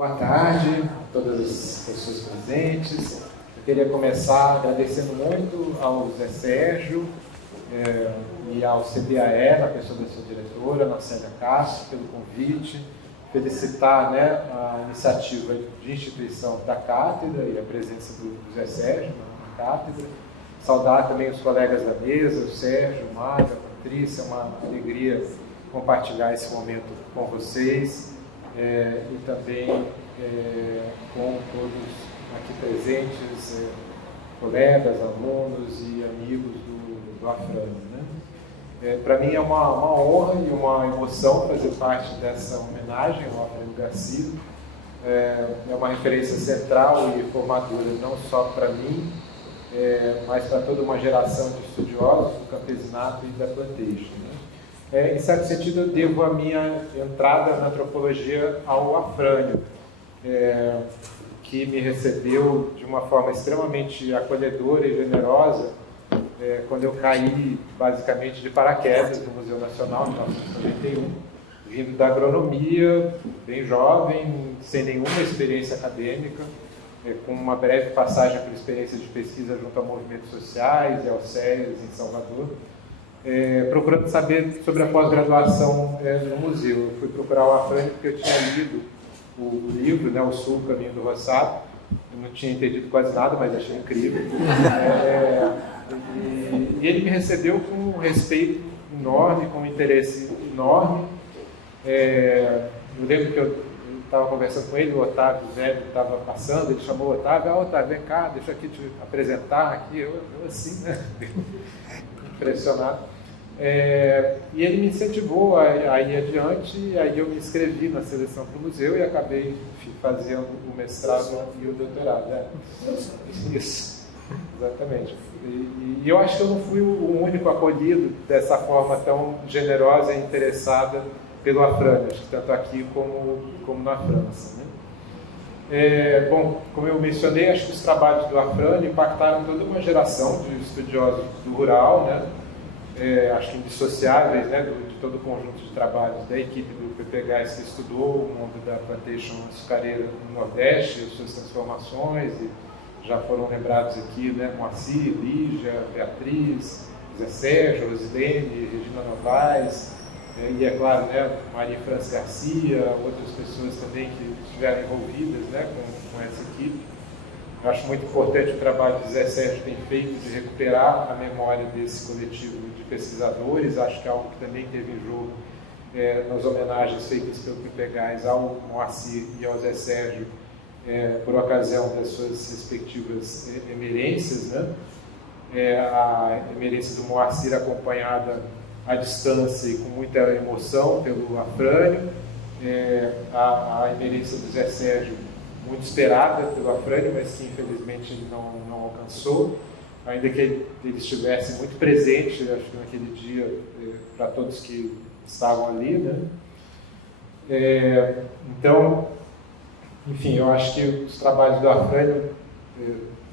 Boa tarde a todas as pessoas presentes. Eu queria começar agradecendo muito ao Zé Sérgio e ao CDAE, na pessoa da sua diretora, Marcela Castro, pelo convite. Felicitar a iniciativa de instituição da cátedra e a presença do Zé Sérgio na cátedra. Saudar também os colegas da mesa, o Sérgio, o Mário, a Patrícia. É uma alegria compartilhar esse momento com vocês e também com todos aqui presentes, colegas, alunos e amigos do Afrânio. Para mim é uma honra e uma emoção fazer parte dessa homenagem ao Afrânio Garcia. É uma referência central e formadora não só para mim, mas para toda uma geração de estudiosos do campesinato e da plantation. Em certo sentido, eu devo a minha entrada na antropologia ao Afrânio, que me recebeu de uma forma extremamente acolhedora e generosa quando eu caí, basicamente, de paraquedas no Museu Nacional, em 1991, vindo da agronomia, bem jovem, sem nenhuma experiência acadêmica, com uma breve passagem por experiências de pesquisa junto a movimentos sociais e ao SES em Salvador, procurando saber sobre a pós-graduação no museu. Eu fui procurar o Afrânio porque eu tinha lido o livro, O Sul, o Caminho do Roçado. Eu não tinha entendido quase nada, mas achei incrível. E ele me recebeu com um respeito enorme, com um interesse enorme. Eu lembro que eu estava conversando com ele, o Otávio Velho estava passando, ele chamou o Otávio: Otávio, vem cá, deixa aqui te apresentar aqui. Eu assim, impressionado. E ele me incentivou a ir adiante, e aí eu me inscrevi na seleção para o museu e acabei fazendo o mestrado e o doutorado. Isso, exatamente. E eu acho que eu não fui o único acolhido dessa forma tão generosa e interessada pelo Afrânio, acho que tanto aqui como na França. Bom, como eu mencionei, acho que os trabalhos do Afrânio impactaram toda uma geração de estudiosos do rural, acho que indissociáveis de todo o conjunto de trabalhos da equipe do PPGás que estudou o mundo da plantation açucareira no Nordeste, as suas transformações, e já foram lembrados aqui, Moacir, Lígia, Beatriz, Zé Sérgio, Rosilene, Regina Novaes, e é claro, Maria França Garcia, outras pessoas também que estiveram envolvidas com essa equipe. Eu acho muito importante o trabalho que o Zé Sérgio tem feito de recuperar a memória desse coletivo de pesquisadores. Acho que é algo que também teve em jogo nas homenagens feitas pelo PPGás ao Moacir e ao Zé Sérgio, por ocasião das suas respectivas emerências. A emerência do Moacir acompanhada à distância e com muita emoção pelo Afrânio, a emerência do Zé Sérgio muito esperada pelo Afrânio, mas que infelizmente ele não alcançou, ainda que ele estivesse muito presente, acho que naquele dia, para todos que estavam ali. Então, enfim, eu acho que os trabalhos do Afrânio,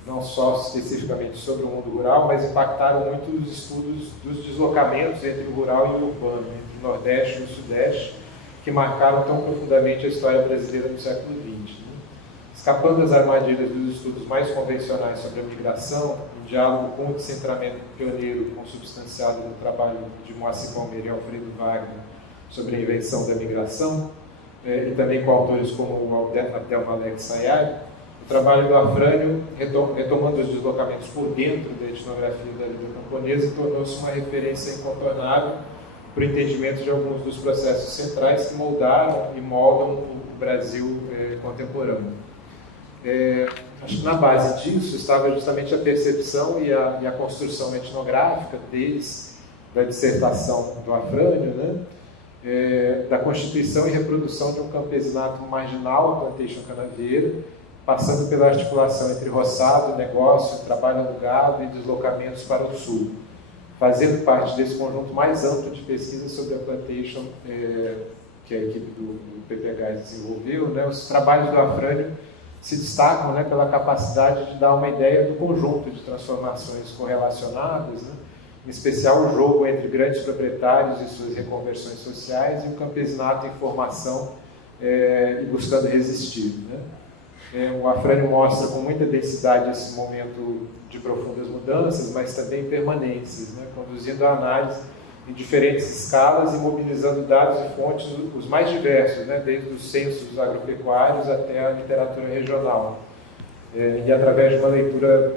não só especificamente sobre o mundo rural, mas impactaram muito os estudos dos deslocamentos entre o rural e o urbano, entre o Nordeste e o Sudeste, que marcaram tão profundamente a história brasileira do século XX. Escapando das armadilhas dos estudos mais convencionais sobre a migração, em diálogo com o descentramento pioneiro consubstanciado no trabalho de Moacir Palmeira e Alfredo Wagner sobre a invenção da migração, e também com autores como o Abdelmalek Sayad, o trabalho do Afrânio, retomando os deslocamentos por dentro da etnografia da vida camponesa, tornou-se uma referência incontornável para o entendimento de alguns dos processos centrais que moldaram e moldam o Brasil contemporâneo. Acho que na base disso estava justamente a percepção e a construção etnográfica desde a dissertação do Afrânio, da constituição e reprodução de um campesinato marginal, a plantation canavieira, passando pela articulação entre roçado, negócio, trabalho alugado e deslocamentos para o sul, fazendo parte desse conjunto mais amplo de pesquisa sobre a plantation que a equipe do PPGás desenvolveu. Os trabalhos do Afrânio se destacam pela capacidade de dar uma ideia do conjunto de transformações correlacionadas, em especial o jogo entre grandes proprietários e suas reconversões sociais e o campesinato em formação e buscando resistir, né? O Afrânio mostra com muita densidade esse momento de profundas mudanças, mas também permanências, né? Conduzindo a análise em diferentes escalas e mobilizando dados e fontes os mais diversos, né? Desde os censos agropecuários até a literatura regional. E através de uma leitura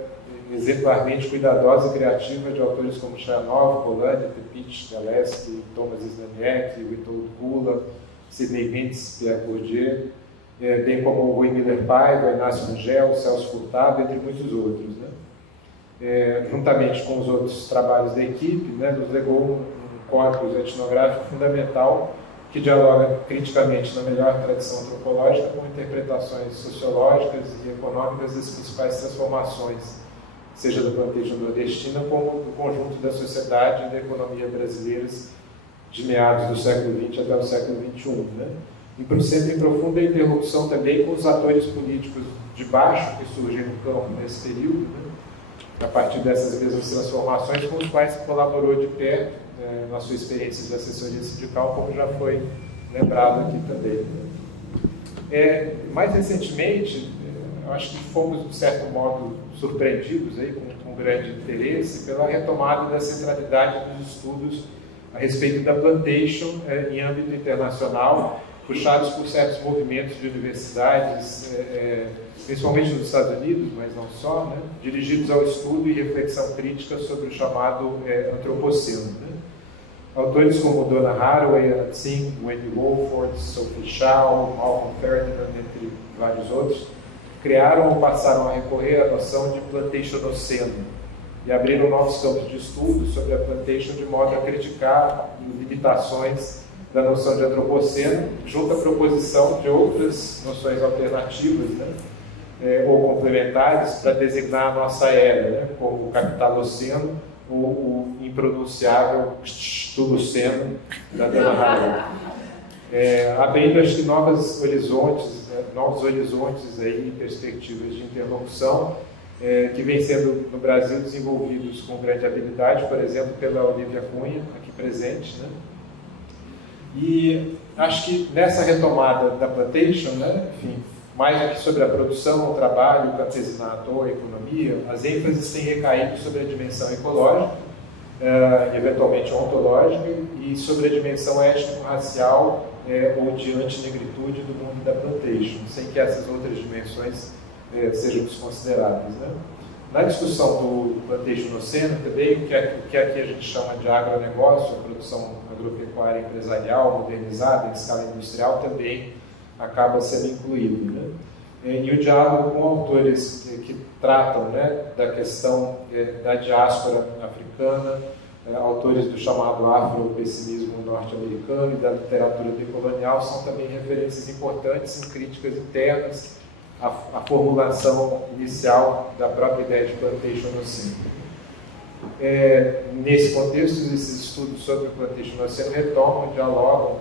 exemplarmente cuidadosa e criativa de autores como Chayanov, Polanyi, Tepich, Galeski, Thomas Znamieck, Witold Gula, Sidney Mintz, Pierre Bourdieu, bem como o Rui Miller Paiva, Inácio Rangel, Celso Furtado, entre muitos outros, né? Juntamente com os outros trabalhos da equipe, né, nos legou um corpus etnográfico fundamental que dialoga criticamente na melhor tradição antropológica com interpretações sociológicas e econômicas das principais transformações, seja da plantation nordestina como do conjunto da sociedade e da economia brasileiras de meados do século XX até o século XXI, né? E sempre em profunda interlocução também com os atores políticos de baixo que surgem no campo nesse período, né? A partir dessas mesmas transformações com os quais colaborou de perto, na sua experiência de assessoria sindical, como já foi lembrado aqui também. Mais recentemente, eu acho que fomos, de certo modo, surpreendidos aí, com grande interesse pela retomada da centralidade dos estudos a respeito da plantation em âmbito internacional, puxados por certos movimentos de universidades, principalmente nos Estados Unidos, mas não só, né, dirigidos ao estudo e reflexão crítica sobre o chamado antropoceno, né? Autores como Donna Haraway, Anna Tsing, Wendy Wolford, Sophie Shaw, Malcolm Ferdinand, entre vários outros, criaram ou passaram a recorrer à noção de plantationoceno e abriram novos campos de estudo sobre a plantation de modo a criticar as limitações da noção de antropoceno, junto à proposição de outras noções alternativas, né, ou complementares para designar a nossa era, né, como o capitaloceno ou o impronunciável Stuloceno da Donna Haraway. Abrindo, acho que novos horizontes aí, perspectivas de interlocução que vêm sendo no Brasil desenvolvidos com grande habilidade, por exemplo, pela Olivia Cunha, aqui presente, né? E acho que nessa retomada da plantation, né, enfim, mais do que sobre a produção, o trabalho, o campesinato ou a economia, as ênfases têm recaído sobre a dimensão ecológica, eventualmente ontológica, e sobre a dimensão étnico-racial ou de antinegritude do mundo da plantation, sem que essas outras dimensões sejam desconsideradas, né? Na discussão do plantationoceno também, o que aqui a gente chama de agronegócio, a produção agropecuária empresarial modernizada em escala industrial, também acaba sendo incluído, né? E o diálogo com autores que tratam, né, da questão da diáspora africana, autores do chamado afropessimismo norte-americano e da literatura decolonial são também referências importantes em críticas internas à formulação inicial da própria ideia de plantationoceno. Nesse contexto, esses estudos sobre o plantationoceno retomam, dialogam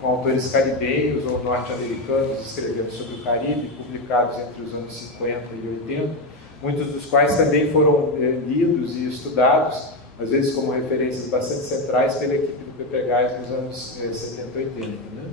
com autores caribenhos ou norte-americanos escrevendo sobre o Caribe, publicados entre os anos 50 e 80, muitos dos quais também foram lidos e estudados, às vezes como referências bastante centrais pela equipe do PPGás nos anos 70 e 80. Né?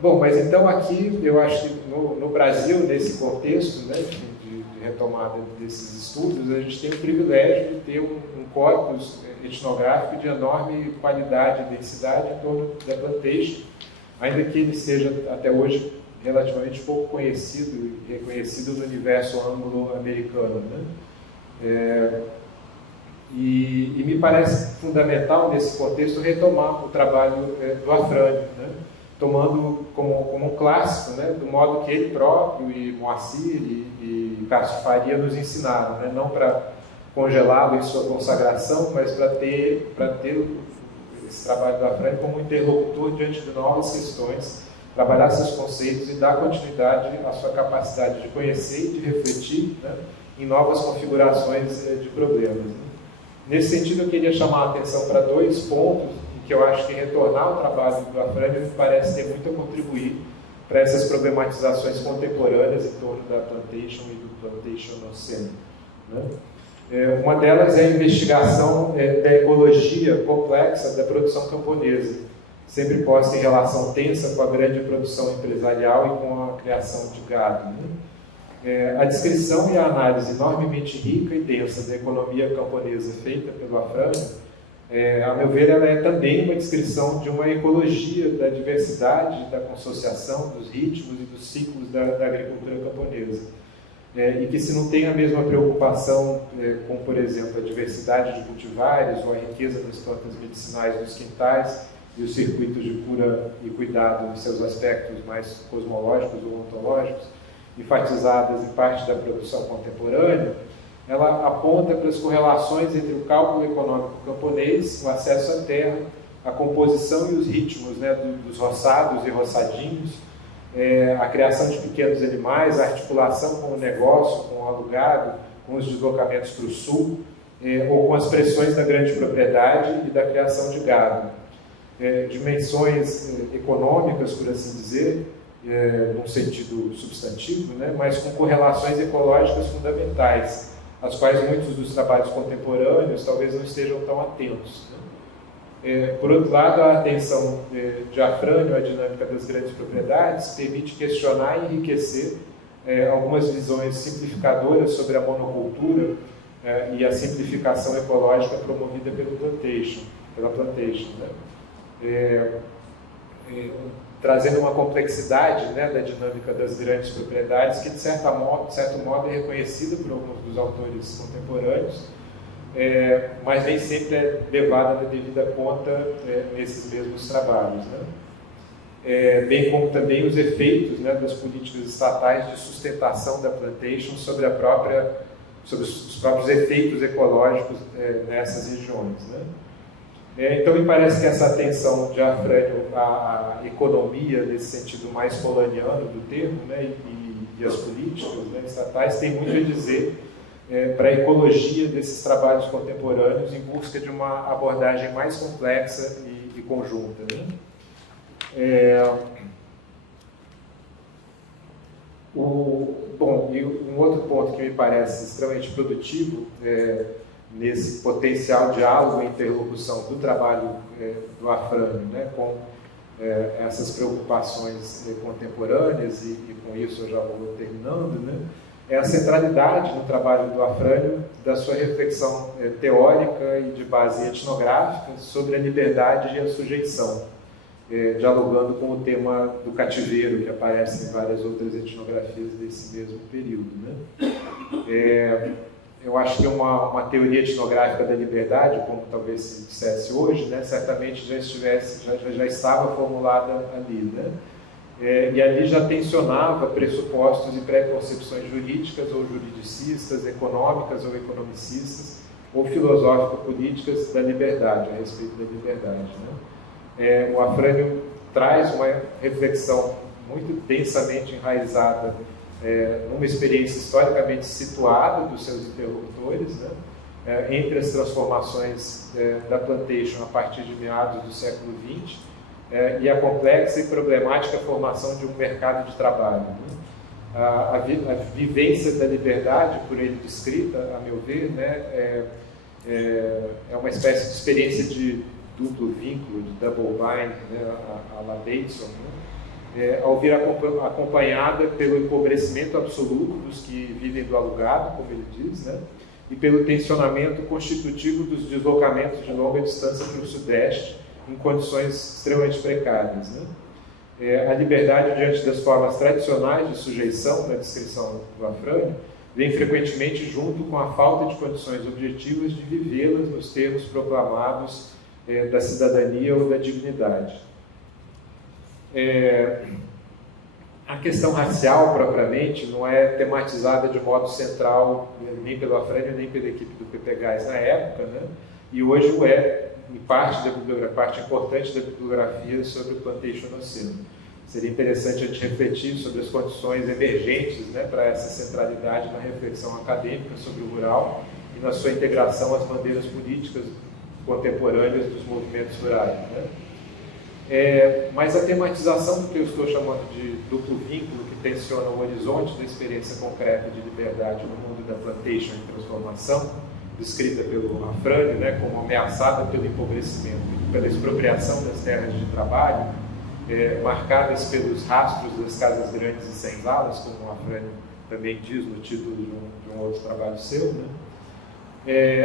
Bom, mas então aqui, eu acho que no Brasil, nesse contexto, né, de retomada desses estudos, a gente tem o privilégio de ter um corpus etnográfico de enorme qualidade e densidade em torno da plantation, ainda que ele seja, até hoje, relativamente pouco conhecido e reconhecido no universo anglo-americano, né? E me parece fundamental, nesse contexto, retomar o trabalho do Afrânio, né? Tomando como um clássico, né? Do modo que ele próprio, e Moacir e Cássio Faria nos ensinaram, né? Não para congelá-lo em sua consagração, mas para ter esse trabalho do Afrânio como interlocutor diante de novas questões, trabalhar seus conceitos e dar continuidade à sua capacidade de conhecer e de refletir, né, em novas configurações de problemas. Né? Nesse sentido, eu queria chamar a atenção para dois pontos em que eu acho que retornar ao trabalho do Afrânio me parece ter muito a contribuir para essas problematizações contemporâneas em torno da plantation e do plantationoceno. Né? Uma delas é a investigação da ecologia complexa da produção camponesa, sempre posta em relação tensa com a grande produção empresarial e com a criação de gado, né? A descrição e a análise enormemente rica e densa da economia camponesa feita pelo Afrânio, a meu ver, ela é também uma descrição de uma ecologia da diversidade, da consociação, dos ritmos e dos ciclos da agricultura camponesa. E que, se não tem a mesma preocupação com, por exemplo, a diversidade de cultivares ou a riqueza das plantas medicinais dos quintais e os circuitos de cura e cuidado em seus aspectos mais cosmológicos ou ontológicos, enfatizadas em parte da produção contemporânea, ela aponta para as correlações entre o cálculo econômico camponês, o acesso à terra, a composição e os ritmos, né, dos roçados e roçadinhos, a criação de pequenos animais, a articulação com o negócio, com o alugado, com os deslocamentos para o sul, ou com as pressões da grande propriedade e da criação de gado. Dimensões econômicas, por assim dizer, num sentido substantivo, né, mas com correlações ecológicas fundamentais, às quais muitos dos trabalhos contemporâneos talvez não estejam tão atentos, né? Por outro lado, a atenção de Afrânio à dinâmica das grandes propriedades permite questionar e enriquecer algumas visões simplificadoras sobre a monocultura e a simplificação ecológica promovida pela plantation, né? Trazendo uma complexidade, né, da dinâmica das grandes propriedades que, de certo modo, é reconhecida por alguns dos autores contemporâneos, mas nem sempre é levada na devida conta nesses mesmos trabalhos, né? Bem como também os efeitos, né, das políticas estatais de sustentação da plantation sobre os próprios efeitos ecológicos nessas regiões, né? Então, me parece que essa atenção de Afrânio à economia, nesse sentido mais polaniano do termo, né, e as políticas, né, estatais, tem muito a dizer para a ecologia desses trabalhos contemporâneos em busca de uma abordagem mais complexa e conjunta, né? Bom, e um outro ponto que me parece extremamente produtivo nesse potencial diálogo e interlocução do trabalho do Afrânio, né, com essas preocupações contemporâneas, e com isso eu já vou terminando, né, é a centralidade no trabalho do Afrânio da sua reflexão teórica e de base etnográfica sobre a liberdade e a sujeição, dialogando com o tema do cativeiro, que aparece em várias outras etnografias desse mesmo período, né. Eu acho que uma teoria etnográfica da liberdade, como talvez se dissesse hoje, né, certamente já estava formulada ali, né? E ali já tensionava pressupostos e pré-concepções jurídicas ou juridicistas, econômicas ou economicistas, ou filosófico-políticas da liberdade, a respeito da liberdade, né? O Afrânio traz uma reflexão muito densamente enraizada numa experiência historicamente situada dos seus interlocutores, né, entre as transformações da plantation a partir de meados do século XX e a complexa e problemática formação de um mercado de trabalho, né? A vivência da liberdade, por ele descrita, a meu ver, né, é uma espécie de experiência de duplo vínculo, de double bind, né, a la Bateson, né? Ao vir acompanhada pelo empobrecimento absoluto dos que vivem do alugado, como ele diz, né? E pelo tensionamento constitutivo dos deslocamentos de longa distância para o sudeste, em condições extremamente precárias, né? A liberdade diante das formas tradicionais de sujeição, na descrição do Afrânio, vem frequentemente junto com a falta de condições objetivas de vivê-las nos termos proclamados da cidadania ou da dignidade. A questão racial, propriamente, não é tematizada de modo central nem pelo Afrânio nem pela equipe do PPGás na época, né? E hoje o em parte importante da bibliografia sobre o plantation no oceano. Seria interessante a gente refletir sobre as condições emergentes, né, para essa centralidade na reflexão acadêmica sobre o rural e na sua integração às bandeiras políticas contemporâneas dos movimentos rurais, né? Mas a tematização do que eu estou chamando de duplo vínculo, que tensiona o horizonte da experiência concreta de liberdade no mundo da plantation e transformação, descrita pelo Afrânio, né, como ameaçada pelo empobrecimento pela expropriação das terras de trabalho, marcadas pelos rastros das casas grandes e senzalas, como o Afrânio também diz no título de um outro trabalho seu, né?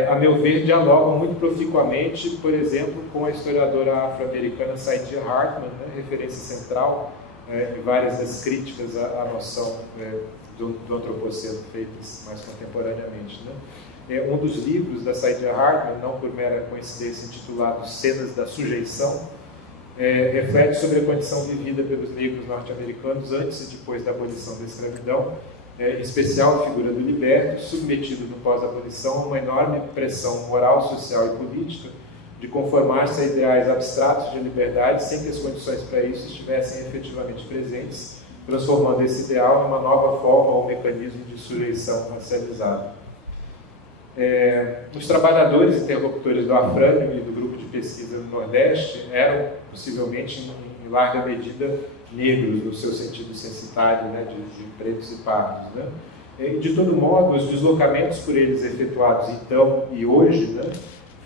A meu ver, dialogam muito proficuamente, por exemplo, com a historiadora afro-americana Saidiya Hartman, né, referência central em várias das críticas à noção do antropoceno feitas mais contemporaneamente, né? Um dos livros da Saidiya Hartman, não por mera coincidência, intitulado Cenas da Sujeição, reflete sobre a condição vivida pelos negros norte-americanos antes e depois da abolição da escravidão, em especial a figura do liberto, submetido no pós-abolição a uma enorme pressão moral, social e política de conformar-se a ideais abstratos de liberdade sem que as condições para isso estivessem efetivamente presentes, transformando esse ideal em uma nova forma ou mecanismo de sujeição racializada. Os trabalhadores interlocutores do Afrânio e do grupo de pesquisa no Nordeste eram, possivelmente, em larga medida, negros, no seu sentido censitário, né, de pretos e pardos, né? De todo modo, os deslocamentos por eles efetuados então e hoje, né,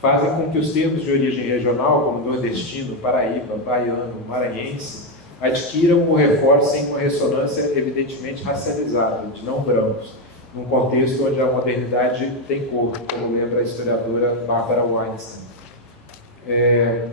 fazem com que os termos de origem regional, como nordestino, paraíba, baiano, maranhense, adquiram ou reforcem uma ressonância evidentemente racializada, de não brancos, num contexto onde a modernidade tem cor, como lembra a historiadora Barbara Weinstein.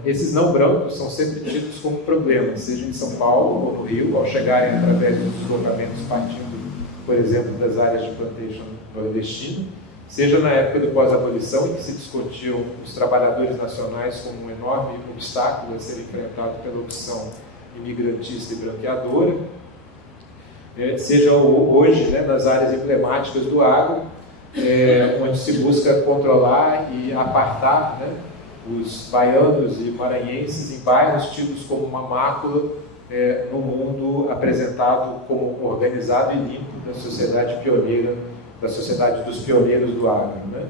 Esses não brancos são sempre tidos como problemas, seja em São Paulo ou no Rio, ao chegarem através dos deslocamentos partindo, por exemplo, das áreas de plantation nordestino, seja na época do pós-abolição, em que se discutiam os trabalhadores nacionais como um enorme obstáculo a ser enfrentado pela opção imigrantista e branqueadora, seja hoje, né, nas áreas emblemáticas do agro, onde se busca controlar e apartar, né, os baianos e maranhenses em bairros tidos como uma mácula no mundo apresentado como organizado e limpo da sociedade pioneira, da sociedade dos pioneiros do agro, né?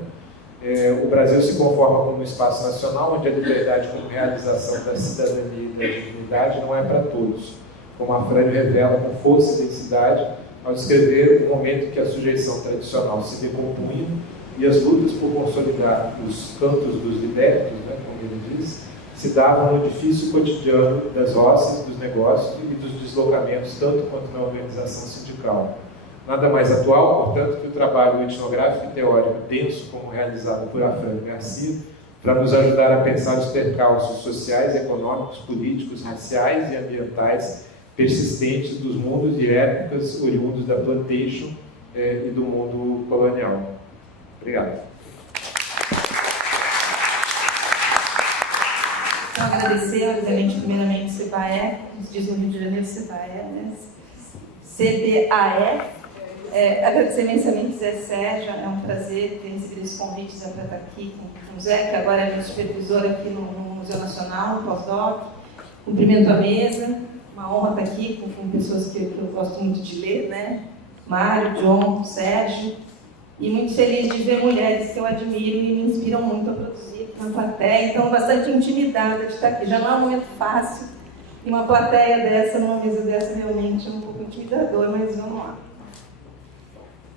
O Brasil se conforma como um espaço nacional onde a liberdade como realização da cidadania e da dignidade não é para todos, como Afrânio revela com força e densidade ao descrever o momento em que a sujeição tradicional se decompunha e as lutas por consolidar os cantos dos libertos, né, como ele diz, se davam no difícil cotidiano das roças, dos negócios e dos deslocamentos, tanto quanto na organização sindical. Nada mais atual, portanto, que o trabalho etnográfico e teórico denso como realizado por Afrânio Garcia, para nos ajudar a pensar os percalços sociais, econômicos, políticos, raciais e ambientais persistentes dos mundos e épocas oriundos da plantation e do mundo colonial. Obrigado. Então, agradecer, obviamente, primeiramente, CBAE, nos diz no Rio de Janeiro, CBAE, né? CBAE. Agradecer imensamente Zé Sérgio, é um prazer ter recebido esse convite para estar aqui com o Zé, que agora é meu supervisor aqui no Museu Nacional, no pós-doc. Cumprimento a mesa, uma honra estar aqui com pessoas que eu gosto muito de ler, né? Mário, John, Sérgio. E muito feliz de ver mulheres que eu admiro e me inspiram muito a produzir na plateia. Então, bastante intimidada de estar aqui. Já não é um momento fácil. E uma plateia dessa, numa mesa dessa, realmente é um pouco intimidador, mas vamos lá.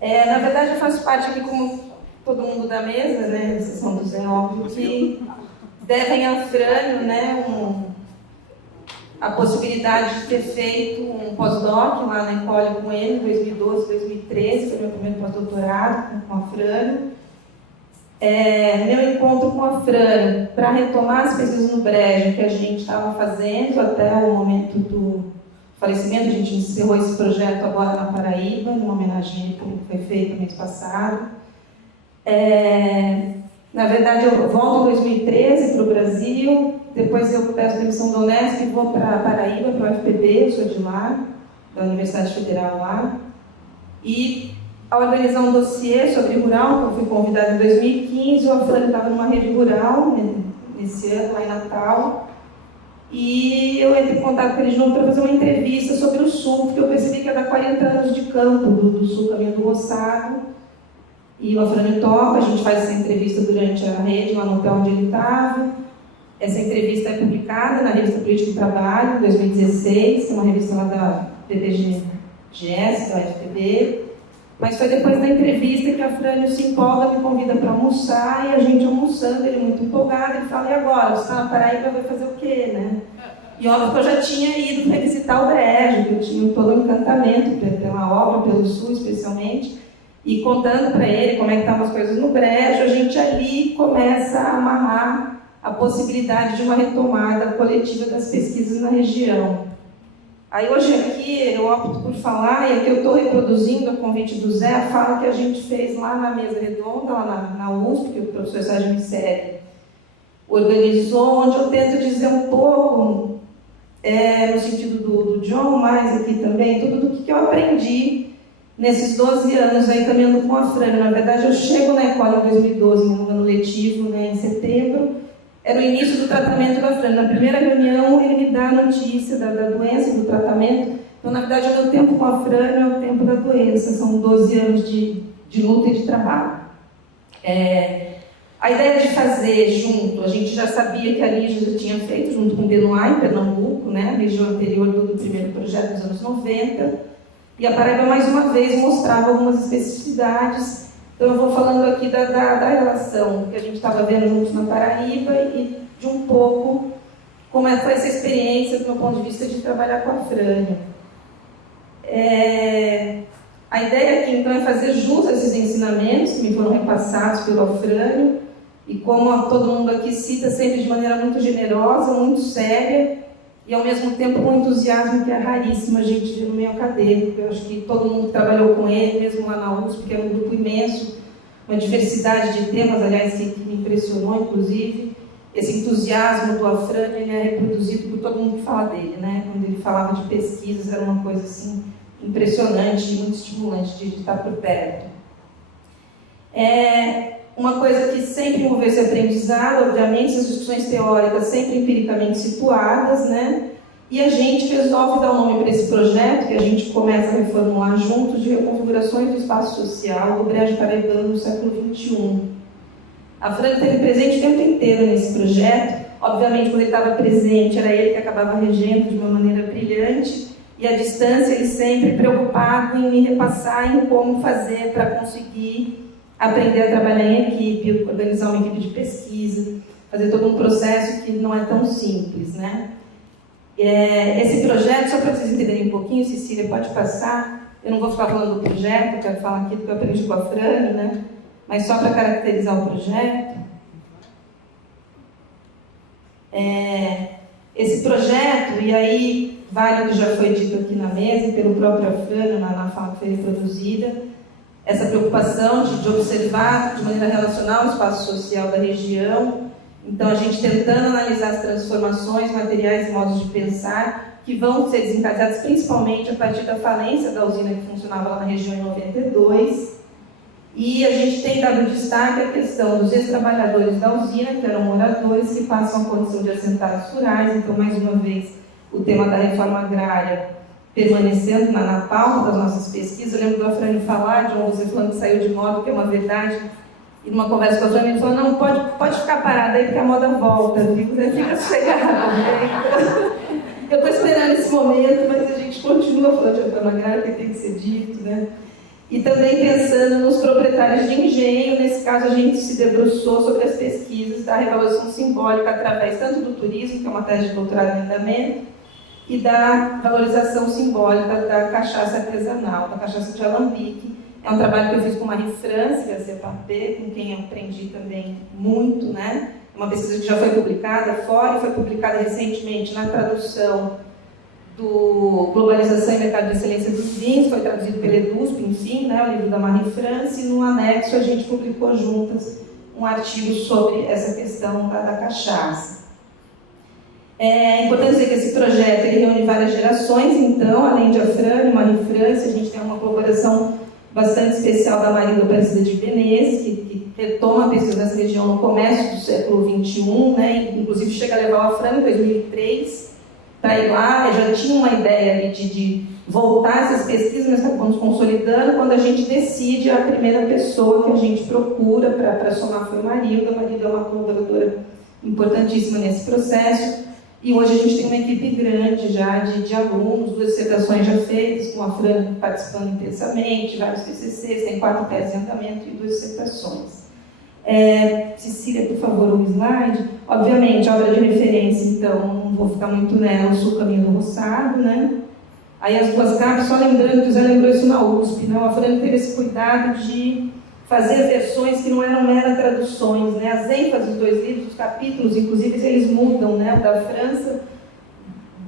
Na verdade, eu faço parte aqui, como todo mundo da mesa, né? Exceção do Zé, óbvio, que devem a Afrânio, né? A possibilidade de ter feito um pós-doc lá na Encole com ele, em 2012, 2013, foi meu primeiro pós-doutorado com a Afrânio. Meu encontro com a Afrânio, para retomar as pesquisas no Brejo que a gente estava fazendo até o momento do falecimento, a gente encerrou esse projeto agora na Paraíba, numa homenagem que foi feita no mês passado. Na verdade, eu volto em 2013 para o Brasil, depois eu peço demissão do Unesp e vou para a Paraíba, para o UFPB, eu sou de lá, da Universidade Federal lá. E ao organizar um dossiê sobre rural, eu fui convidada em 2015, o Afrânio estava numa rede rural, nesse ano, lá em Natal, e eu entrei em contato com ele de novo para fazer uma entrevista sobre o Sul, porque eu percebi que ia dar 40 anos de campo do Sul, Caminho do Roçado. E o Afrânio topa, a gente faz essa entrevista durante a rede, lá no hotel onde ele estava. Essa entrevista é publicada na Revista Política do Trabalho, em 2016, que é uma revista lá da PPGS, da UFPB. Mas foi depois da entrevista que a Frânio se empolga, me convida para almoçar, e a gente almoçando, ele muito empolgado, ele fala, e agora, você está na Paraíba, vai fazer o quê, né? E óbvio que eu já tinha ido para visitar o Brejo, que eu tinha todo um encantamento pela obra, pelo Sul especialmente, e contando para ele como é que estavam as coisas no Brejo, a gente ali começa a amarrar a possibilidade de uma retomada coletiva das pesquisas na região. Aí hoje aqui eu opto por falar, e aqui eu estou reproduzindo a convite do Zé, a fala que a gente fez lá na mesa redonda, lá na USP, que o professor Sérgio Miceli organizou, onde eu tento dizer um pouco, no sentido do John, mas aqui também, tudo do que eu aprendi nesses 12 anos aí caminhando com a Frânio. Na verdade, eu chego na Ecole em 2012, no ano letivo, né, em setembro. Era o início do tratamento da Frânio. Na primeira reunião, ele me dá a notícia da doença, do tratamento. Então, na verdade, o meu tempo com a Frânio é o tempo da doença. São 12 anos de luta e de trabalho. A ideia de fazer junto, a gente já sabia que a Lígia já tinha feito, junto com o Benoit, em Pernambuco, né, a região anterior do primeiro projeto dos anos 90. E a Paraíba, mais uma vez, mostrava algumas especificidades. Então, eu vou falando aqui da relação que a gente estava vendo juntos na Paraíba e de um pouco como foi essa experiência, do meu ponto de vista, de trabalhar com a Frânio. A ideia aqui, então, é fazer jus a esses ensinamentos que me foram repassados pelo Afrânio e, como todo mundo aqui cita, sempre de maneira muito generosa, muito séria e, ao mesmo tempo, com um entusiasmo que é raríssimo a gente ver no meio acadêmico. Eu acho que todo mundo que trabalhou com ele, mesmo lá na USP, que é um grupo imenso, uma diversidade de temas, aliás, que me impressionou, inclusive. Esse entusiasmo do Afrânio, ele é reproduzido por todo mundo que fala dele, né? Quando ele falava de pesquisas, era uma coisa assim impressionante e muito estimulante de estar por perto. Uma coisa que sempre envolveu esse aprendizado, obviamente, essas discussões teóricas sempre empiricamente situadas, né? E a gente resolve dar um nome para esse projeto, que a gente começa a reformular juntos, de reconfigurações do espaço social do Brejo Paraibano no século XXI. A Frânio esteve presente o tempo inteiro nesse projeto. Obviamente, quando ele estava presente, era ele que acabava regendo de uma maneira brilhante, e à distância ele sempre preocupado em me repassar em como fazer para conseguir aprender a trabalhar em equipe, organizar uma equipe de pesquisa, fazer todo um processo que não é tão simples, né? Esse projeto, só para vocês entenderem um pouquinho, Cecília, pode passar, eu não vou ficar falando do projeto, eu quero falar aqui do que eu aprendi com a Frânio, né? Mas só para caracterizar o projeto. Esse projeto, e aí válido já foi dito aqui na mesa, pelo próprio Afrânio, na fala que foi reproduzida, essa preocupação de observar de maneira relacional o espaço social da região. Então, a gente tentando analisar as transformações materiais e modos de pensar que vão ser desencadeados principalmente a partir da falência da usina que funcionava lá na região em 92. E a gente tem dado destaque à questão dos ex-trabalhadores da usina, que eram moradores, que passam a condição de assentados rurais. Então, mais uma vez, o tema da reforma agrária permanecendo na pauta das nossas pesquisas. Eu lembro do Afrânio falar, de você falando que saiu de moda, que é uma verdade. E numa conversa com o Afrânio, ele falou, não, pode ficar parado aí, porque a moda volta, viu? Fica sossegado, né? Eu estou esperando esse momento, mas a gente continua falando de reforma agrária, porque tem que ser dito, né? E também pensando nos proprietários de engenho. Nesse caso, a gente se debruçou sobre as pesquisas da revalorização simbólica através tanto do turismo, que é uma tese de doutorado em andamento, e da valorização simbólica da cachaça artesanal, da cachaça de alambique. É um trabalho que eu fiz com Marie France, que é a CEPAP, com quem eu aprendi também muito, né? É uma pesquisa que já foi publicada fora e foi publicada recentemente na tradução do Globalização e Mercado de Excelência dos Vinhos, foi traduzido pela EDUSP, enfim, né, o livro da Marie France, e no anexo a gente publicou juntas um artigo sobre essa questão da cachaça. É importante dizer que esse projeto ele reúne várias gerações, então, além de Afrânio, Marie France, a gente tem uma colaboração bastante especial da Maria Aparecida de Menezes, que retoma a pesquisa nessa região no começo do século XXI, né, inclusive chega a levar o Afrânio em 2003, para ir lá. Já tinha uma ideia de voltar essas pesquisas, mas acabamos consolidando. Quando a gente decide, a primeira pessoa que a gente procura para somar foi Marilda. A Marilda é uma colaboradora importantíssima nesse processo. E hoje a gente tem uma equipe grande já de alunos, 2 dissertações já feitas, com a Fran participando intensamente, vários TCCs, tem 4 teses em andamento e 2 dissertações. Cecília, por favor, um slide. Obviamente, a obra de referência, então, não vou ficar muito nela, o Sul Caminho do Roçado, né? Aí as 2 capas, só lembrando que o Zé lembrou isso na USP, né? A Fran teve esse cuidado de fazer versões que não eram meras traduções, né? As ênfases dos 2 livros, os capítulos, inclusive, eles mudam, né? O da França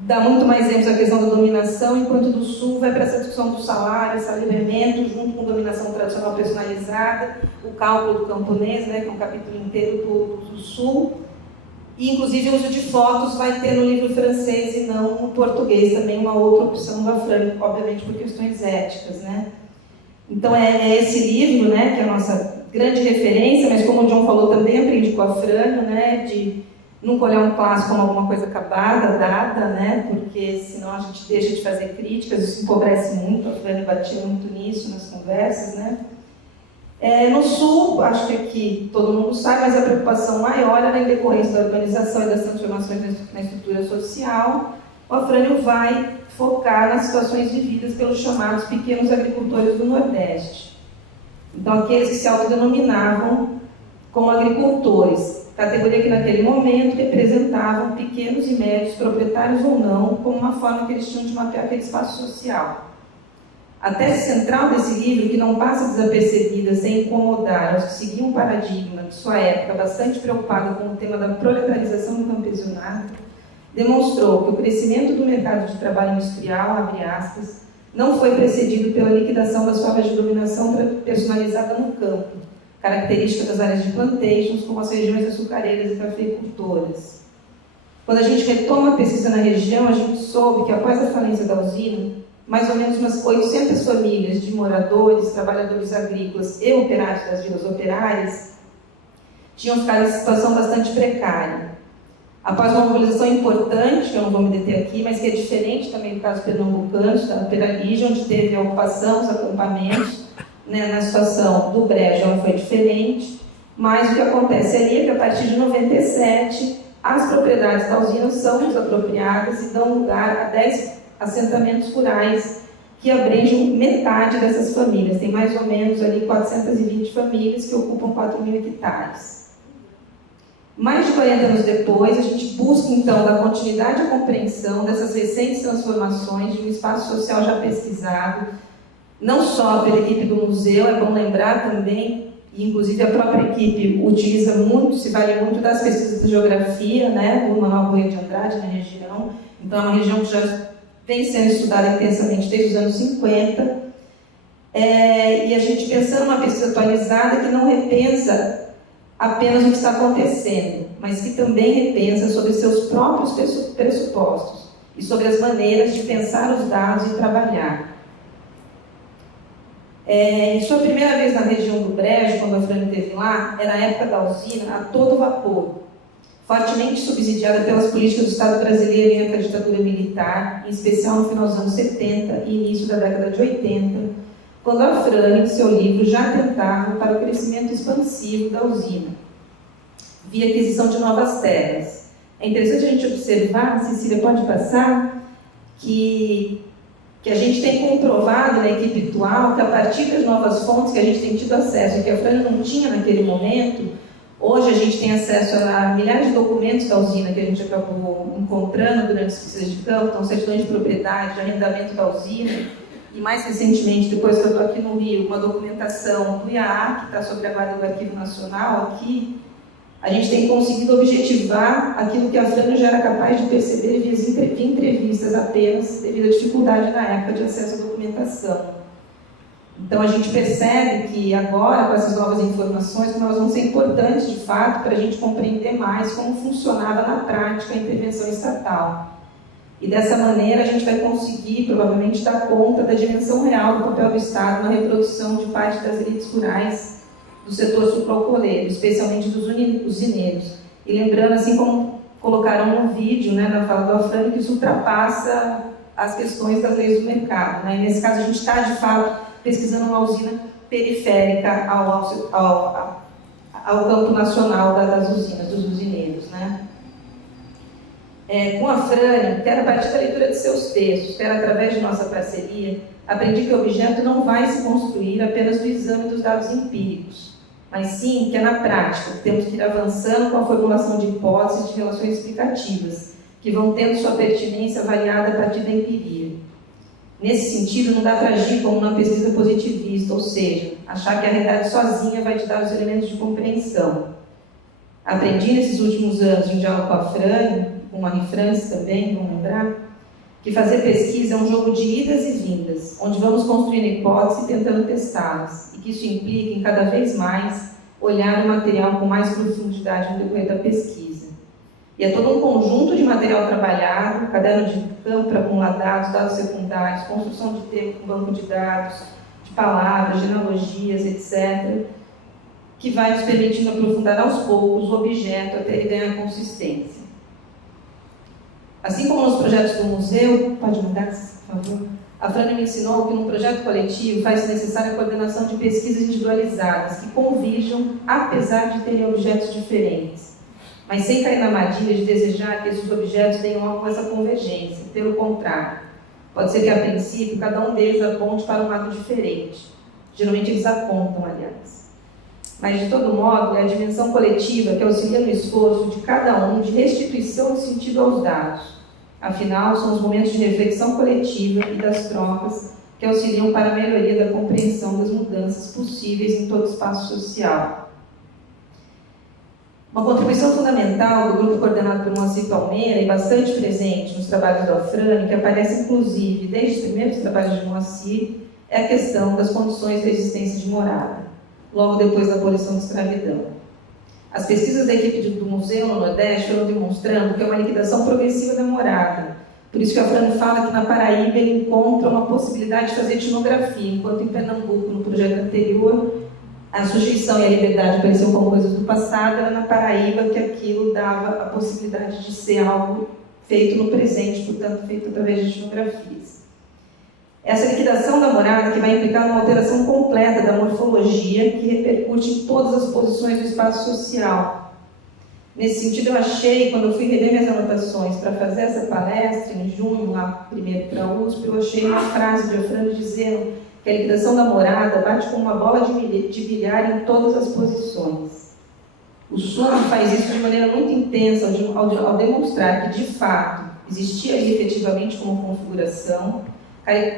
dá muito mais ênfase à questão da dominação, enquanto do Sul vai para essa discussão do salário, esse livramento, junto com dominação tradicional personalizada, o cálculo do camponês, né? Que é um capítulo inteiro do Sul, e inclusive o uso de fotos vai ter no livro francês e não no português, também uma outra opção da Fran, obviamente por questões éticas, né? Então é esse livro, né, que é a nossa grande referência, mas como o John falou, também aprendi com a Fran, né, de nunca olhar um clássico como alguma coisa acabada, dada, né, porque senão a gente deixa de fazer críticas, isso empobrece muito, a Fran batia muito nisso nas conversas, né. No Sul, acho que aqui todo mundo sabe, mas a preocupação maior era em decorrência da urbanização e das transformações na estrutura social. O Afrânio vai focar nas situações vividas pelos chamados pequenos agricultores do Nordeste. Então, aqueles que se autodenominavam como agricultores, categoria que naquele momento representavam pequenos e médios, proprietários ou não, como uma forma que eles tinham de mapear aquele espaço social. A tese central desse livro, que não passa desapercebida sem incomodar aos que seguiam um paradigma de sua época bastante preocupado com o tema da proletarização do campesinato, demonstrou que o crescimento do mercado de trabalho industrial, abre aspas, não foi precedido pela liquidação das formas de dominação personalizada no campo, característica das áreas de plantations, como as regiões açucareiras e cafeicultoras. Quando a gente retoma a pesquisa na região, a gente soube que após a falência da usina, mais ou menos umas 800 famílias de moradores, trabalhadores agrícolas e operários das vilas operárias tinham ficado em situação bastante precária. Após uma mobilização importante, que eu não vou me deter aqui, mas que é diferente também do caso pernambucano, da Peralígia, onde teve a ocupação, os acampamentos, né, na situação do Brejo ela foi diferente, mas o que acontece ali é que a partir de 97, as propriedades da usina são desapropriadas e dão lugar a 10 assentamentos rurais que abrangem metade dessas famílias. Tem mais ou menos ali 420 famílias que ocupam 4.000 hectares. Mais de 40 anos depois, a gente busca então dar continuidade à compreensão dessas recentes transformações de um espaço social já pesquisado, não só pela equipe do museu, é bom lembrar também, e inclusive a própria equipe utiliza muito, se vale muito das pesquisas de geografia, né, do Manuel Corrêa de Andrade na região. Então é uma região que já vem sendo estudada intensamente desde os anos 50, e a gente pensando numa pesquisa atualizada que não repensa apenas o que está acontecendo, mas que também repensa sobre seus próprios pressupostos e sobre as maneiras de pensar os dados e trabalhar. Em sua primeira vez na região do Brejo, quando a Fran esteve lá, era a época da usina a todo vapor, fortemente subsidiada pelas políticas do Estado brasileiro em época da ditadura militar, em especial no final dos anos 70 e início da década de 80, quando a Fran, em seu livro, já tentava para o crescimento expansivo da usina, via aquisição de novas terras. É interessante a gente observar, Cecília pode passar, que a gente tem comprovado na equipe atual que a partir das novas fontes que a gente tem tido acesso, que a Fran não tinha naquele momento, hoje a gente tem acesso a milhares de documentos da usina que a gente acabou encontrando durante as pesquisas de campo, então certidões de propriedade, de arrendamento da usina, e mais recentemente, depois que eu estou aqui no Rio, uma documentação do IAA, que está sob a guarda do Arquivo Nacional aqui, a gente tem conseguido objetivar aquilo que a Fran já era capaz de perceber via entrevistas apenas, devido à dificuldade na época de acesso à documentação. Então a gente percebe que agora, com essas novas informações, elas vão ser importantes de fato para a gente compreender mais como funcionava na prática a intervenção estatal. E dessa maneira a gente vai conseguir, provavelmente, dar conta da dimensão real do papel do Estado na reprodução de parte das elites rurais do setor sucroalcooleiro, especialmente dos usineiros. E lembrando, assim como colocaram no vídeo, né, na fala do Afrânio, que isso ultrapassa as questões das leis do mercado, né? E nesse caso a gente está, de fato, pesquisando uma usina periférica ao campo nacional das usinas, dos usineiros, né? Com a Frane, quer a partir da leitura de seus textos, quer através de nossa parceria, aprendi que o objeto não vai se construir apenas do exame dos dados empíricos, mas sim que é na prática, que temos que ir avançando com a formulação de hipóteses de relações explicativas, que vão tendo sua pertinência avaliada a partir da empiria. Nesse sentido, não dá para agir como uma pesquisa positivista, ou seja, achar que a realidade sozinha vai te dar os elementos de compreensão. Aprendi nesses últimos anos, em diálogo com a Frane, com a Marie France também, vamos lembrar, que fazer pesquisa é um jogo de idas e vindas, onde vamos construindo hipóteses e tentando testá-las, e que isso implica em cada vez mais olhar o material com mais profundidade no decorrer da pesquisa. E é todo um conjunto de material trabalhado, caderno de campo para acumular dados, dados secundários, construção de termo com banco de dados, de palavras, genealogias, etc., que vai nos permitindo aprofundar aos poucos o objeto até ele ganhar consistência. Assim como nos projetos do museu, pode mudar, por favor? A Frane me ensinou que num projeto coletivo faz-se necessária a coordenação de pesquisas individualizadas que convirjam, apesar de terem objetos diferentes, mas sem cair na armadilha de desejar que esses objetos tenham algo com essa convergência. Pelo contrário, pode ser que a princípio cada um deles aponte para um lado diferente. Geralmente eles apontam, aliás. Mas, de todo modo, é a dimensão coletiva que auxilia no esforço de cada um de restituição de sentido aos dados. Afinal, são os momentos de reflexão coletiva e das trocas que auxiliam para a melhoria da compreensão das mudanças possíveis em todo o espaço social. Uma contribuição fundamental do grupo coordenado por Moacir Palmeira e bastante presente nos trabalhos da Frane, que aparece inclusive desde os primeiros trabalhos de Moacir, é a questão das condições da existência de morada, logo depois da abolição da escravidão. As pesquisas da equipe do museu no Nordeste foram demonstrando que é uma liquidação progressiva da morada. Por isso que a Frane fala que na Paraíba ele encontra uma possibilidade de fazer etnografia, enquanto em Pernambuco, no projeto anterior, a sujeição e a liberdade apareciam como coisas do passado, era na Paraíba que aquilo dava a possibilidade de ser algo feito no presente, portanto, feito através de etnografias. Essa liquidação da morada que vai implicar uma alteração completa da morfologia que repercute em todas as posições do espaço social. Nesse sentido, eu achei, quando eu fui rever minhas anotações para fazer essa palestra, em junho, lá primeiro para a USP, eu achei uma frase de Frane dizendo que a liquidação da morada bate como uma bola de bilhar em todas as posições. O Sono faz isso de maneira muito intensa ao demonstrar que, de fato, existia ali efetivamente como configuração,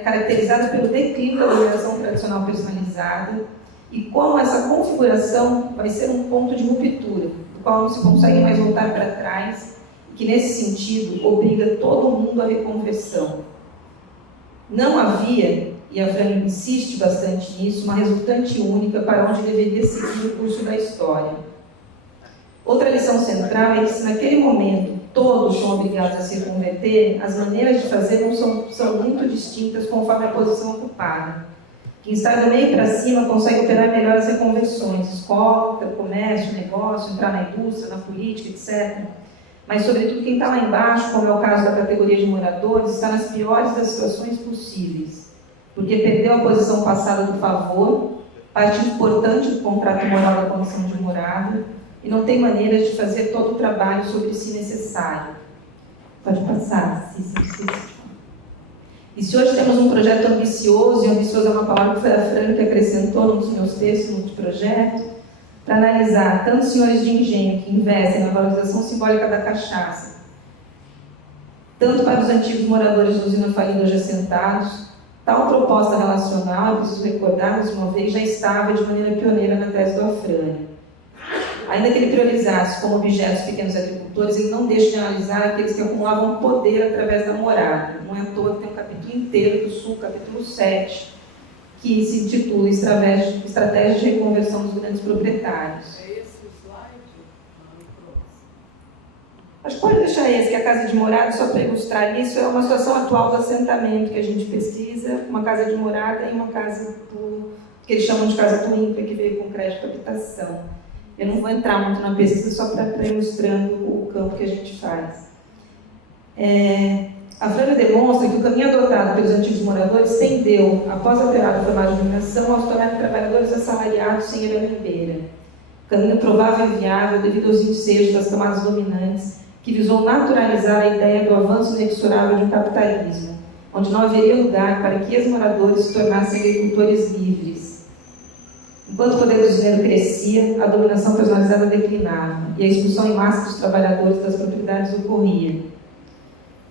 caracterizada pelo declínio da dominação tradicional personalizada, e como essa configuração vai ser um ponto de ruptura, do qual não se consegue mais voltar para trás, e que, nesse sentido, obriga todo mundo à reconversão. Não havia, e a Frane insiste bastante nisso, uma resultante única para onde deveria seguir o curso da história. Outra lição central é que, se naquele momento todos são obrigados a se converter, as maneiras de fazer não são muito distintas conforme a posição ocupada. Quem está do meio para cima consegue operar melhor as reconversões, escola, comércio, negócio, entrar na indústria, na política, etc. Mas, sobretudo, quem está lá embaixo, como é o caso da categoria de moradores, está nas piores das situações possíveis, porque perdeu a posição passada do favor, parte importante do contrato moral da condição de morada, e não tem maneiras de fazer todo o trabalho sobre si necessário. Pode passar, se precisa. E se hoje temos um projeto ambicioso, e ambicioso é uma palavra que foi a Frane que acrescentou nos meus textos, no projeto, para analisar tanto senhores de engenho que investem na valorização simbólica da cachaça, tanto para os antigos moradores da usina falida hoje assentados, tal proposta relacional, eu preciso recordar, mais uma vez, já estava de maneira pioneira na tese do Frane. Ainda que ele priorizasse como objetos pequenos agricultores, ele não deixa de analisar aqueles que acumulavam poder através da morada. Não é à toa que tem um capítulo inteiro do Sul, capítulo 7, que se intitula Estratégia de Reconversão dos Grandes Proprietários. É esse o slide? Acho que pode deixar esse, que é a casa de morada, só para ilustrar isso. É uma situação atual do assentamento que a gente pesquisa, uma casa de morada e uma casa que eles chamam de casa do INPE, que veio com crédito de habitação. Eu não vou entrar muito na pesquisa, só para ilustrando o campo que a gente faz. A Frane demonstra que o caminho adotado pelos antigos moradores tendeu, após alterar o formato de dominação, a se tornar trabalhadores assalariados sem arame-beira. Caminho provável e viável devido aos ensejos das camadas dominantes, que visou naturalizar a ideia do avanço inexorável do capitalismo, onde não haveria lugar para que ex-moradores se tornassem agricultores livres. Enquanto o poder do dinheiro crescia, a dominação personalizada declinava e a expulsão em massa dos trabalhadores das propriedades ocorria.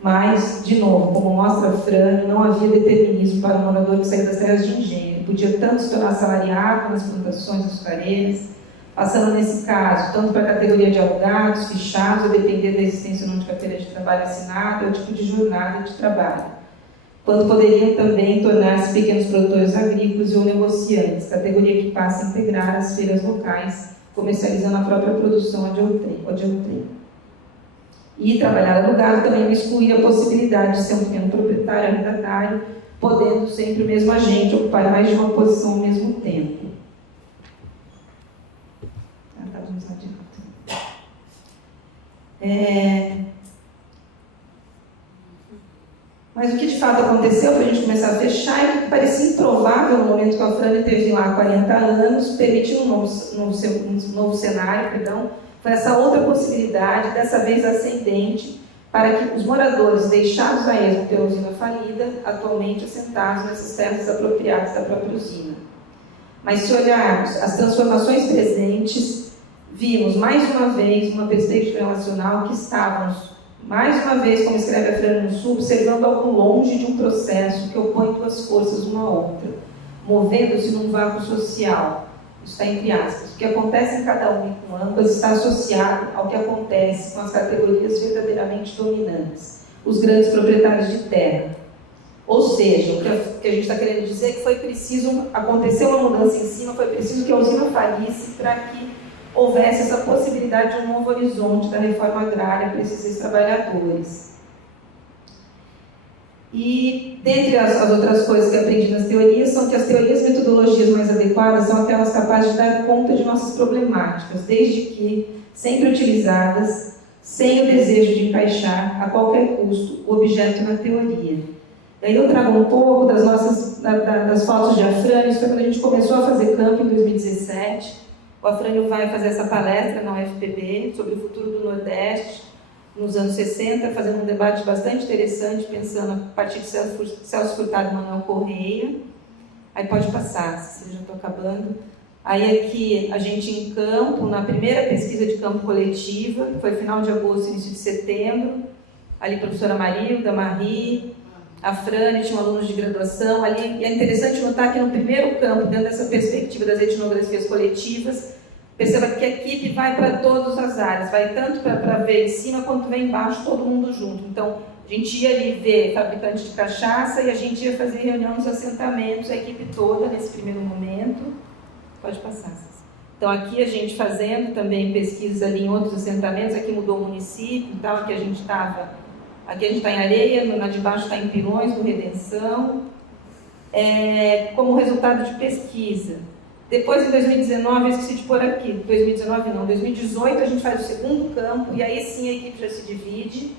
Mas, de novo, como mostra Frânio, não havia determinismo para o morador que saía das terras de engenho. Podia tanto se tornar assalariado nas plantações açucareiras, passando nesse caso tanto para a categoria de alugados, fichados, a depender da existência ou não de carteira de trabalho assinada ou tipo de jornada de trabalho, quanto poderiam também tornar-se pequenos produtores agrícolas ou negociantes, categoria que passa a integrar as feiras locais, comercializando a própria produção ad outrem. E trabalhar alugado também excluía a possibilidade de ser um pequeno proprietário arrendatário, podendo sempre o mesmo agente ocupar mais de uma posição ao mesmo tempo. Mas o que de fato aconteceu, para a gente começar a fechar, é que parecia improvável no momento que a Frânio teve lá 40 anos, permitir um novo cenário, foi essa outra possibilidade, dessa vez ascendente, para que os moradores deixados a esmo pela usina falida, atualmente assentados nessas terras apropriadas da própria usina. Mas se olharmos as transformações presentes, vimos mais uma vez uma perspectiva relacional que estávamos, mais uma vez, como escreve a Frânio no Sul, observando algo longe de um processo que opõe duas forças uma à outra, movendo-se num vácuo social. Isso está entre aspas. O que acontece em cada uma e com ambas está associado ao que acontece com as categorias verdadeiramente dominantes, os grandes proprietários de terra. Ou seja, o que a gente está querendo dizer é que foi preciso, aconteceu uma mudança em cima, foi preciso que a usina falisse para que houvesse essa possibilidade de um novo horizonte da reforma agrária para esses trabalhadores. E, dentre as outras coisas que aprendi nas teorias, são que as teorias e metodologias mais adequadas são aquelas capazes de dar conta de nossas problemáticas, desde que sempre utilizadas, sem o desejo de encaixar, a qualquer custo, o objeto na teoria. Daí eu trago um pouco das fotos de Afrânio. Isso foi quando a gente começou a fazer campo em 2017. O Afrânio vai fazer essa palestra na UFPB sobre o futuro do Nordeste, nos anos 60, fazendo um debate bastante interessante, pensando a partir de Celso Furtado e Manuel Correia. Aí pode passar, se já estou acabando. Aí aqui a gente em campo, na primeira pesquisa de campo coletiva, que foi final de agosto, início de setembro, ali a professora Marilda, Marie, a Frânio, tinham alunos de graduação ali, e é interessante notar que no primeiro campo, dentro dessa perspectiva das etnografias coletivas, perceba que a equipe vai para todas as áreas, vai tanto para ver em cima quanto ver embaixo, todo mundo junto. Então, a gente ia ali ver fabricantes de cachaça e a gente ia fazer reunião nos assentamentos, a equipe toda nesse primeiro momento. Pode passar, César. Então, aqui a gente fazendo também pesquisas ali em outros assentamentos, aqui mudou o município, então aqui a gente estava... Aqui a gente está em Areia, na de baixo está em Pilões, do Redenção, como resultado de pesquisa. Depois, em 2019, eu esqueci de pôr aqui, 2019 não, 2018 a gente faz o segundo campo, e aí sim a equipe já se divide.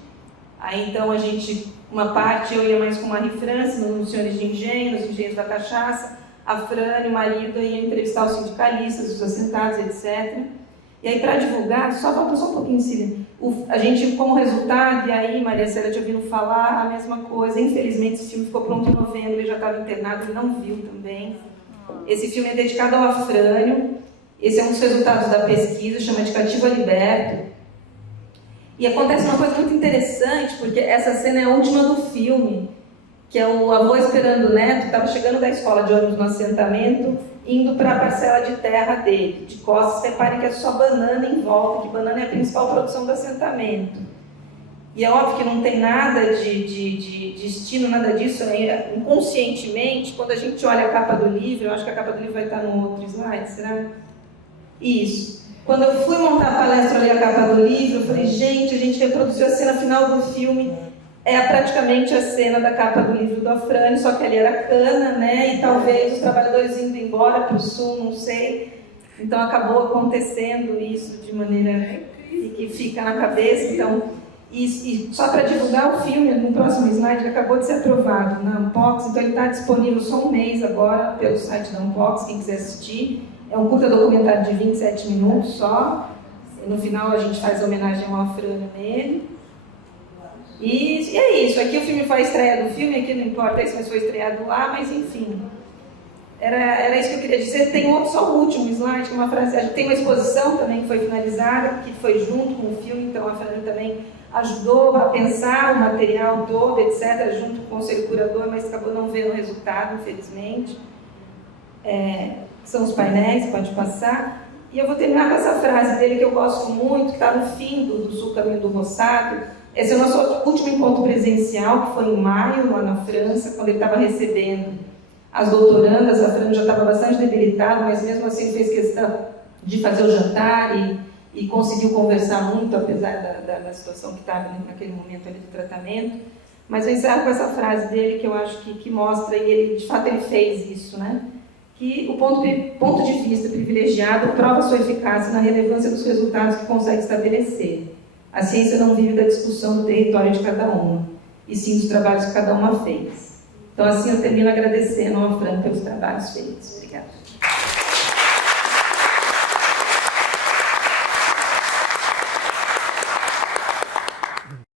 Aí então a gente, uma parte, eu ia mais com Marie France, nos senhores de engenho, nos engenheiros da cachaça, a Frânio, o marido, ia entrevistar os sindicalistas, os assentados, etc. E aí, para divulgar, falta só um pouquinho, Cília. A gente, como resultado, e aí, Maria Célia tinha ouvido falar a mesma coisa. Infelizmente, esse filme ficou pronto em novembro, ele já estava internado, ele não viu também. Esse filme é dedicado ao Afrânio. Esse é um dos resultados da pesquisa, chama de Cativo a Liberto. E acontece uma coisa muito interessante, porque essa cena é a última do filme, que é o avô esperando o neto, que estava chegando da escola de ônibus no assentamento, indo para a parcela de terra dele, de costas. Reparem que é só banana em volta, que banana é a principal produção do assentamento. E é óbvio que não tem nada de destino, nada disso, né? Inconscientemente, quando a gente olha a capa do livro, eu acho que a capa do livro vai estar no outro slide, será? Isso. Quando eu fui montar a palestra, olhei a capa do livro, eu falei, gente, a gente reproduziu a cena final do filme, praticamente a cena da capa do livro do Afrânio, só que ali era cana, né? E talvez os trabalhadores indo embora para o sul, não sei. Então acabou acontecendo isso de maneira que fica na cabeça. Então, e só para divulgar o filme, no próximo slide, ele acabou de ser aprovado na Unpox, então ele está disponível só um mês agora pelo site da Unpox, quem quiser assistir. É um curta documentário de 27 minutos só. E no final a gente faz homenagem ao Afrânio nele. E é isso, aqui o filme foi a estreia do filme, aqui não importa se foi estreado lá, mas enfim. Era isso que eu queria dizer. Tem outro, só o último slide, que é uma frase. Tem uma exposição também que foi finalizada, que foi junto com o filme, então a Fran também ajudou a pensar o material todo, etc., junto com o conselho curador, mas acabou não vendo o resultado, infelizmente. São os painéis, pode passar. E eu vou terminar com essa frase dele que eu gosto muito, que está no fim do Sul Caminho do Roçado. Esse é o nosso último encontro presencial, que foi em maio, lá na França, quando ele estava recebendo as doutorandas. A Fran já estava bastante debilitada, mas mesmo assim fez questão de fazer o jantar e conseguiu conversar muito, apesar da situação que estava naquele momento ali do tratamento. Mas eu encerro com essa frase dele que eu acho que mostra, e ele, de fato ele fez isso, né? Que o ponto de vista privilegiado prova sua eficácia na relevância dos resultados que consegue estabelecer. A ciência não vive da discussão do território de cada uma, e sim dos trabalhos que cada uma fez. Então, assim, eu termino agradecendo ao Fran pelos trabalhos feitos. Obrigada.